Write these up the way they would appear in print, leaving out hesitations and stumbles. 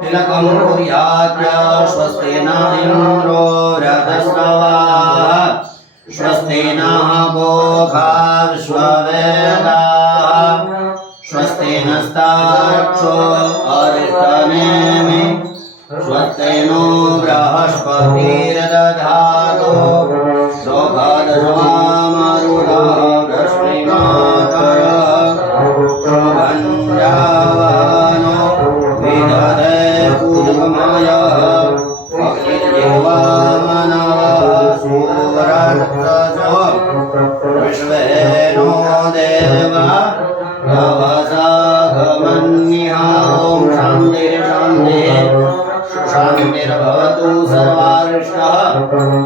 तिलकं कुर्याद्य स्वस्ति न इन्द्रो वृद्धश्रवाः स्वस्ति नः पूषा विश्ववेदाः स्वस्ति नस्तार्क्ष्यो अरिष्टनेमिः स्वस्ति नो बृहस्पतिर्दधातु शोभदशमामरुणः वृष्णिमातरः शोभञ्जावानो विदधे पूजकमायः अग्निर्देवामनवः सूरत्सजो विश्वेनो देवा नवसागमन्यः ॐ शान्तिः शान्तिः सुशान्तिर्भवतु सर्वारिष्टः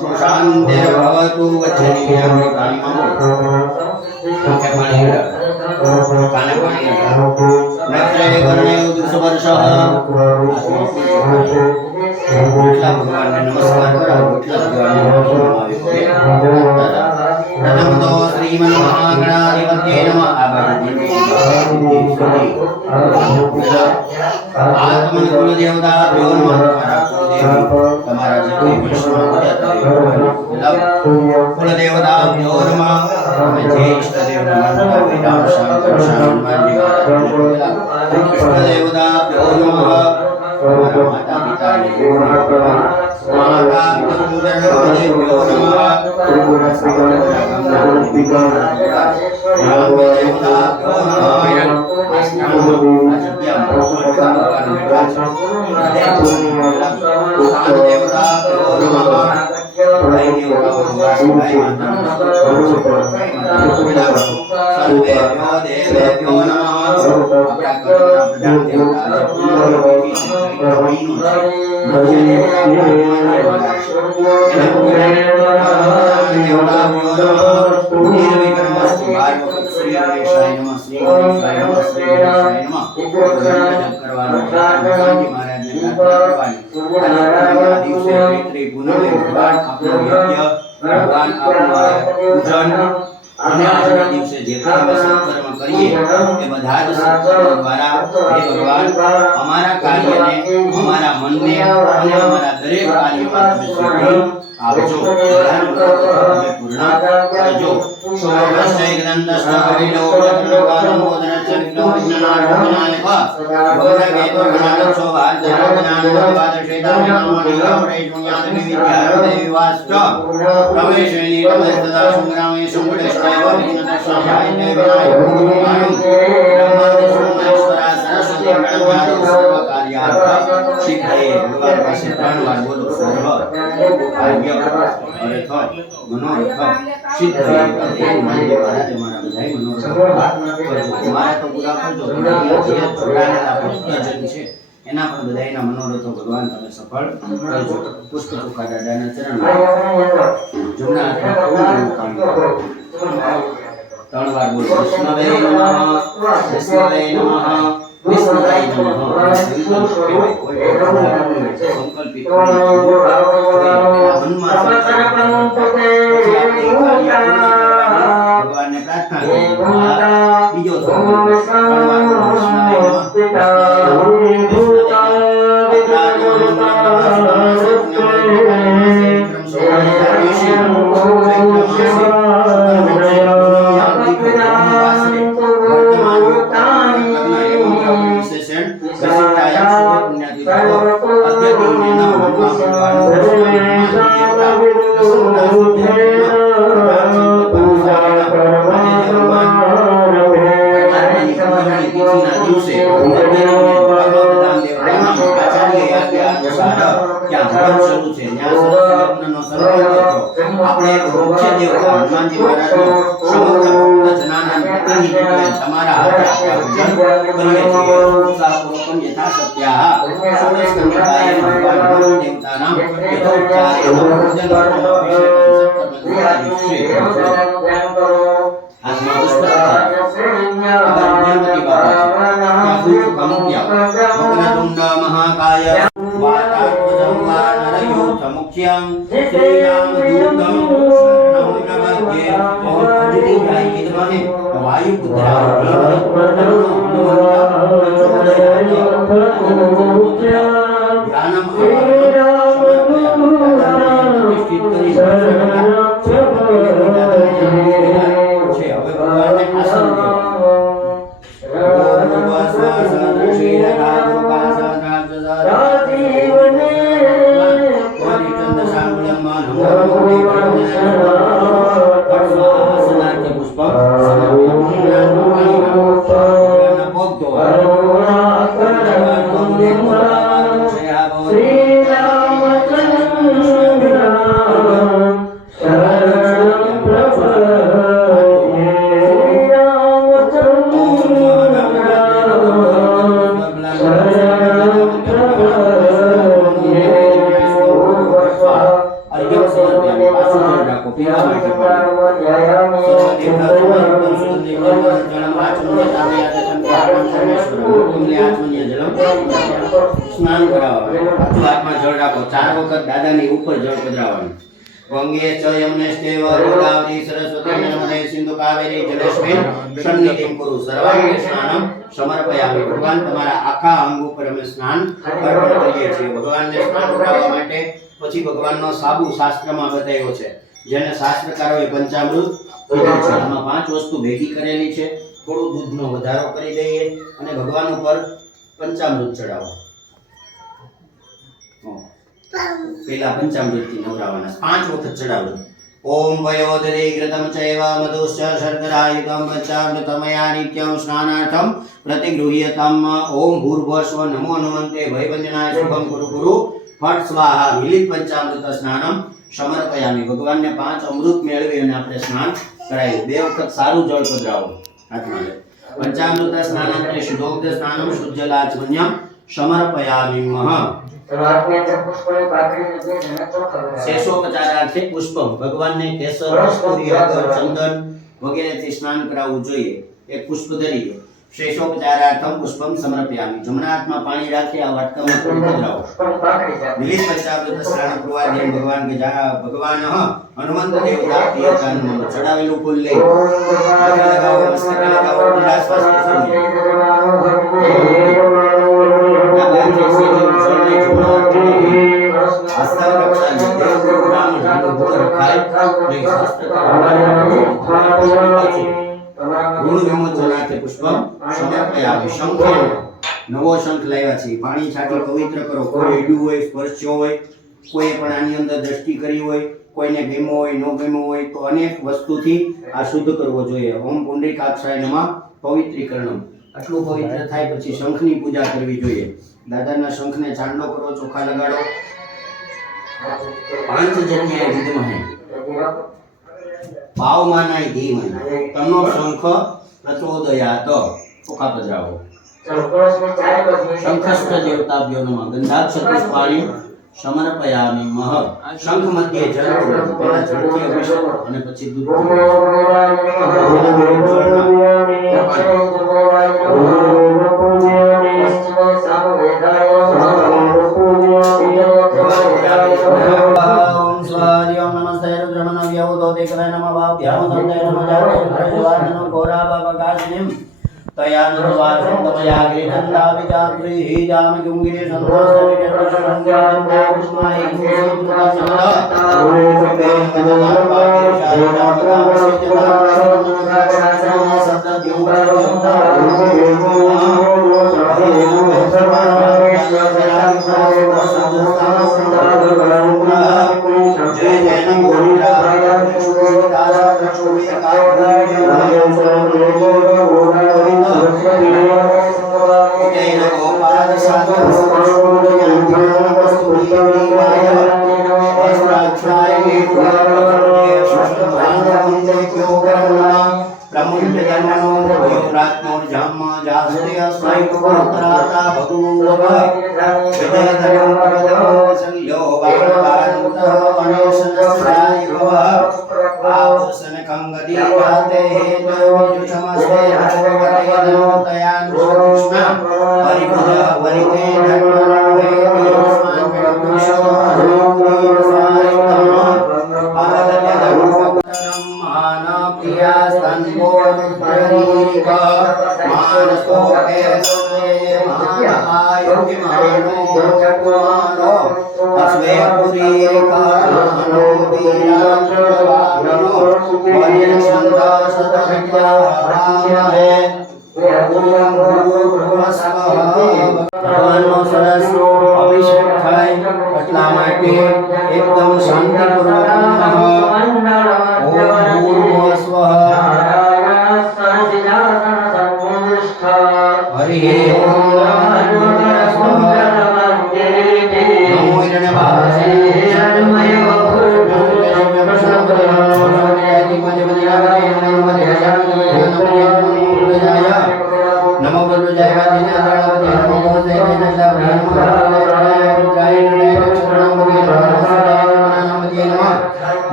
सुशान्तिर्भवतु वचनीयं नेत्रे कर्णे उदृशवर्षः भगवान ने नमस्कार करा प्रथम तो श्रीमन्महागणाधिपतये नमः आत्मन कुल देवता प्रियो नमः तुम्हारा जो कुल देवता प्रियो नमः जय इष्ट देव नमः वेदांत शंकर हनुमान जी इष्ट देवता प्रियो नमः माता पिता ने माता અને આજના દિવસે જે પણ અમે સત્કર્મ કરીએ એ બધા જ સત્કર્મ દ્વારા હે ભગવાન અમારા કાર્યને અમારા મનને અને અમારા દરેક કાર્યમાં તમે સિદ્ધિ આપજો તમે પૂર્ણ કરજો શોભસ્ય ગ્રંથસ્થ કવિલો મોદનચ વિઘ્નો વિઘ્નનાશનાય ભવનકેતુ ગણાલક્ષો વાર્ધનજ્ઞાન વાદશેતામણિ પુણ્યાદ વિદ્યારં દેવાસ્ચ પ્રવેશેની તમસ્તદા સંગ્રામે સંગુડેષ્ટૈવ વિઘ્નદશાય વિનાય ભૂમાણું બ્રહ્માદિ સોમેશ્વરા સરસ્વતી ગણનાદિ સર્વ કાર્યાર્થ સિદ્ધયે ભગવાન પાસે ત્રણ વાર બોલો સર્વ કાર્ય અર્થ મનોરથ સિદ્ધયે તે મારી મહારાજ મારા બધાય મનોરથ તમારા તો પૂરા કરજો જે જોડાયેલા ભક્તજન છે એના પણ બધાયના મનોરથો ભગવાન તમે સફળ કરજો પુષ્પ સુખા દાદાના ચરણમાં જમણા હાથમાં ત્રણ વાર બોલો વિષ્ણવે નમઃ વિષ્ણવે નમઃ વિષ્ણુદાય નમઃ સંકલ્પિત ભગવાનને પ્રાર્થના બીજો वायु ધ્યાનમ પ્રતિષ્ઠિત કરી છે. હવે ભગવાનને આસન સ્નાન કરાવવાનું. હાથમાં જળ રાખો. 4 વખત દાદાની ઉપર જળ પધરાવવાનું. ગંગે ચ યમુને સ્તેવ ગોદાવરી સરસ્વતી નર્મદે સિંધુ કાવેરી જલેસ્મિન સન્નિધિં કુરુ સર્વાંગે સ્નાનમ સમર્પયામિ. ભગવાન તમારા આખા અંગ ઉપર અમે સ્નાન અર્પણ કરીએ છીએ. ભગવાનને સ્નાન કરાવવા માટે પછી ભગવાનનો સાબુ શાસ્ત્રમાં બતાવ્યો છે, જેને શાસ્ત્રકારોએ પંચામૃત કીધું છે. આમાં 5 વસ્તુ ભેગી કરેલી છે. થોડું દૂધનો વધારો કરી દઈએ અને ભગવાન ઉપર પંચામૃત ચડાવો. પેલા પંચામૃતથી નવરાવાના 5 વખત ચડાવવું. ઓમ વયોદરે ઘૃતમ ચૈવ મધુશ્ચ શર્કરાયુક્તમ પંચામૃતમયા નિત્યં સ્નાનાર્થમ પ્રતિગૃહ્યતમ. ઓમ ભૂર્ભુવસ્વ નમો નમસ્તે ભયવંદનાય શુભમ કુરુ કુરુ ફટ સ્વાહા. મિલિત પંચામૃત સ્નાનમ સમર્પયામિ. ભગવાનને 5 અમૃત મેળવી અને આપણે સ્નાન કરાવ્યું. 2 વખત સારું જળ પધરાવો હાથમાં. પંચામૃત સ્નાનાંતરે શુદ્ધોક્ત સ્નાનમ શુદ્ધલાચમન્યમ સમર્પયામિ. શેષોપચારાર્થે પુષ્પમ. ભગવાનને કેસર, કસ્તુરી, અગર, ચંદન વગેરેથી સ્નાન કરાવવું જોઈએ. એક પુષ્પ ધરીએ. શેષોપચારાર્થમ પુષ્પમ સમર્પયામિ. જમણા હાથમાં પાણી રાખી આ વાટકામાં પધરાવો. મિલિત પંચામૃત સ્નાન પ્રવાદે ભગવાન કે ભગવાન હનુમંત દેવતા પ્રિયતાનું ચડાવેલું ફૂલ લઈ લગાવો, મસ્તકે લગાવો, ઠંડા સ્વાસ્થ્ય સુધી. પુષ્પમ સમર્પયામિ. શંખેન. નવો શંખ લાવ્યા છે. પાણી છાંટી પવિત્ર કરો. કોઈ એડું હોય, સ્પર્શ્યો હોય, કોઈ પણ આની અંદર દ્રષ્ટિ કરી હોય, કોઈને ગમ્યો હોય, ન ગમ્યો હોય તો અનેક વસ્તુથી આ શુદ્ધ કરવો જોઈએ. ઓમ પુંડરીકાક્ષાય નમઃ પવિત્રીકરણમ. આટલું પવિત્ર થાય પછી શંખની પૂજા કરવી જોઈએ. દાદાના શંખને ચાંદલો કરો, ચોખા લગાડો. 5 જન્યાય વિદ્મહે પાવમાનાય ધીમહિ તન્નો શંખ પ્રચોદયાત. ચોખા પધરાવો. શંખસ્થ દેવતાભ્યો નમઃ. ગંધાક્ષ પુષ્પાણિ સમર્પયામિ. શંખ મધ્યે જળ પેલા જળથી અભિષેક અને પછી દૂધ. वेणो कुमारो अस्वे पुरीरिकानो वीरांशवामिनो वरिष्ठन्ता सतविद्याहामहे ભગવાનનો સરસ અભિષેક થાય એટલા માટે એકદમ શાંતિપૂર્વક હરિ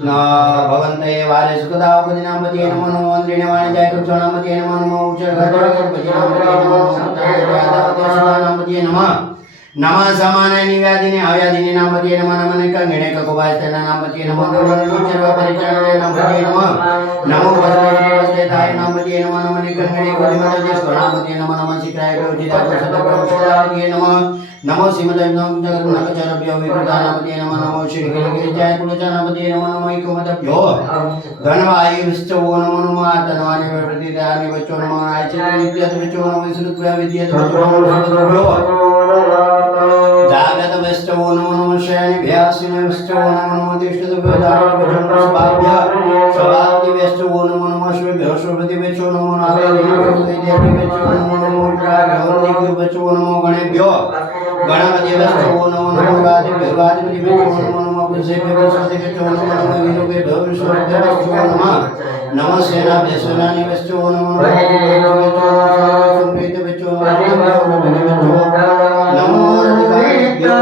नमो भवन्ते वारे सुखदावपदिनामपतिये नमो नमो वन्द्रिणे वाणिजाय कृष्णामपतिये नमो नमो उच्चगतपतिनामपतिये नमः नमः समानाय निव्यादिने अव्यादिने नामपतिये नमः नमः कंगिणे ककुबास्तेना नामपतिये नमो नमो सर्वपरिचारणे नामपतिये नमः नमो वज्रवस्तेताय नामपतिये नमः नमः कंगिणे कोटिमतजेष्ठो नामपतिये नमः नमः शिखाय गौजिताय सतपरमशिलाय नमः नमो श्रीमते नगचरभ्यो विकृतानामपतिये नमः नमो श्रीगिरिजाय कुलचानामपतिये नमः नमः इकोमतभ्यो धनवायुश्च वो नमो नमः आतनवानि प्रतिदानि वचो नमो आयचनित्यत वचो नमो विष्णुत्वया विद्यते वचो नमो जागत वश्च वो नमो नमः शयनिभ्यासिनश्च वो नमो नमः तिष्ठतभ्यो दानवचो स्वाभ्य स्वादिव्यश्च वो नमो नमः श्रीभ्यो श्रीपतिभ्यो नमो नमो वचो नमो गणेभ्यो गणपति वस्तु नमो नमो गादिभ्यो गादिपतिभ्यो नमो नमो विषयभ्यो सत्यभ्यो नमो नमो विनुभ्यो विश्वभ्यो नमः नमः सेनाभ्यो सेनानिभ्यो नमो नमो संप्रीतभ्यो नमो रतिभ्यो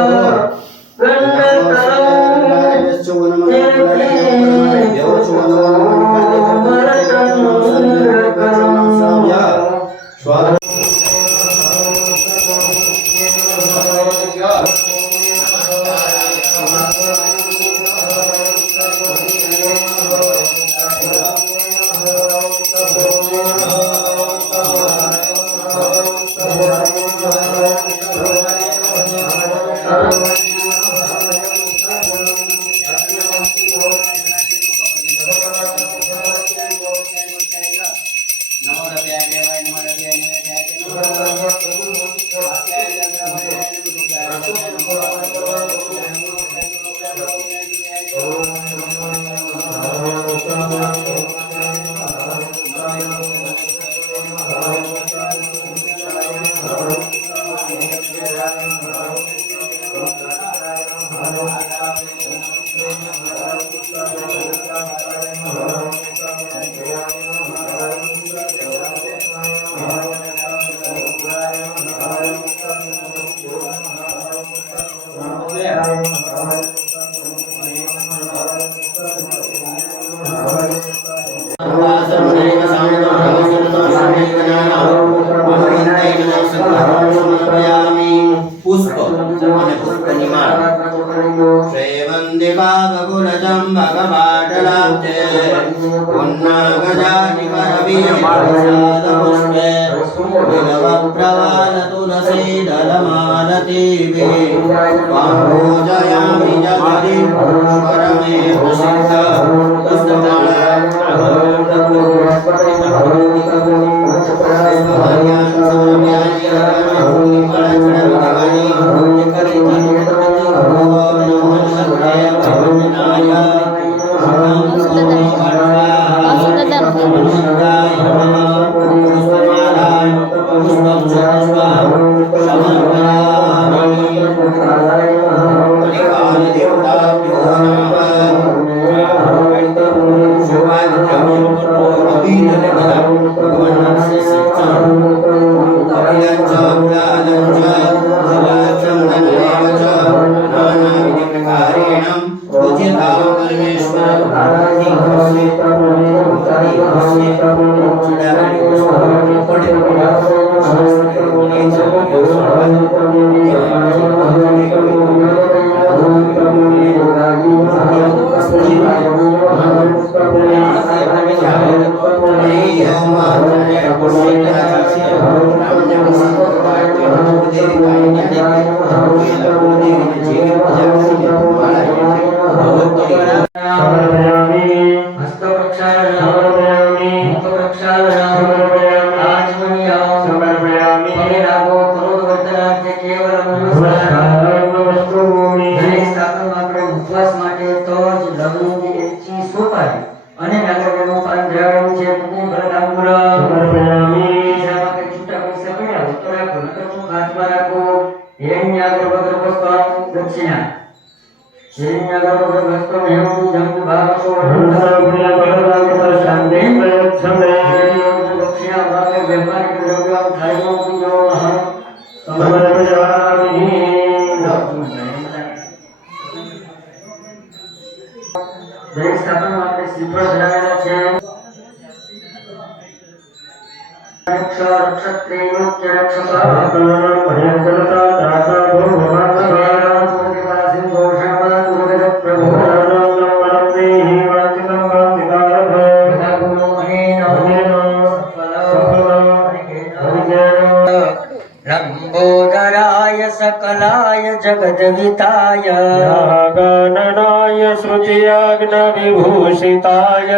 Thank you. દક્ષિણા શ્રીનગર વસ્તુ એવં જંગ ભાગો શાંતિ પ્રયત્સમે દક્ષિણા ભાગે વ્યવહારિક દ્રવ્ય થાયનો પૂજો દરેક સ્થાપનમાં આપણે શ્રીફળ ધરાવેલા છે लंबोदराय सकलाय जगद्विताय गणनाय श्रुतियाग्नविभूषिताय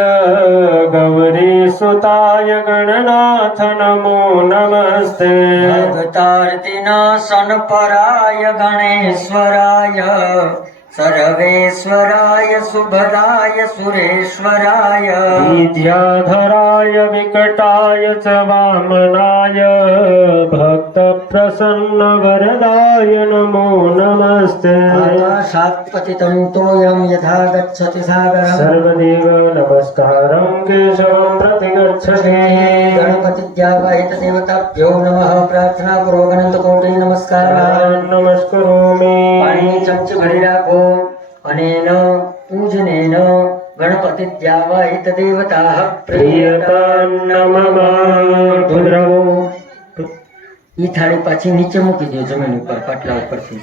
गौरीसुताय गणनाथ नमो नमस्ते भक्तार्तिनाशन पराय गणेश्वराय सर्वेश्वराय शुभदाय सुरेश्वराय विद्याधराय विकटाय च वामनाय भक्तप्रसन्न वरदाय नमो नमस्ते आकाशात्पतितं तोयं यथा गच्छति सागरं सर्वदेव नमस्कारं केशवं प्रतिगच्छति गणपतिद्यावाहित देवताभ्यो नमः प्रार्थनापूर्वक अनंतकोटि नमस्कारः नमस्करोमि पाणी चमचे भरी રાખો અનેન પૂજનેન ગણપતિદ્યાવાહિત દેવતાઃ પ્રિયતાન્ન મમ પુદ્રવો ઈ થાળી પાછી નીચે મૂકી દો જમીન ઉપર પાટલા ઉપરથી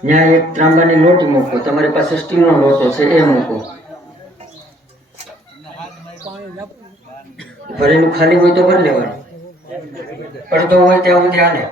ત્યાં એક ત્રાંબાની લોટી મૂકો તમારી પાસે સ્ટીલનો લોટો છે એ મૂકો ભરેલું ખાલી હોય તો ભરી લેવાનું અડધો હોય ત્યાં સુધી હાલે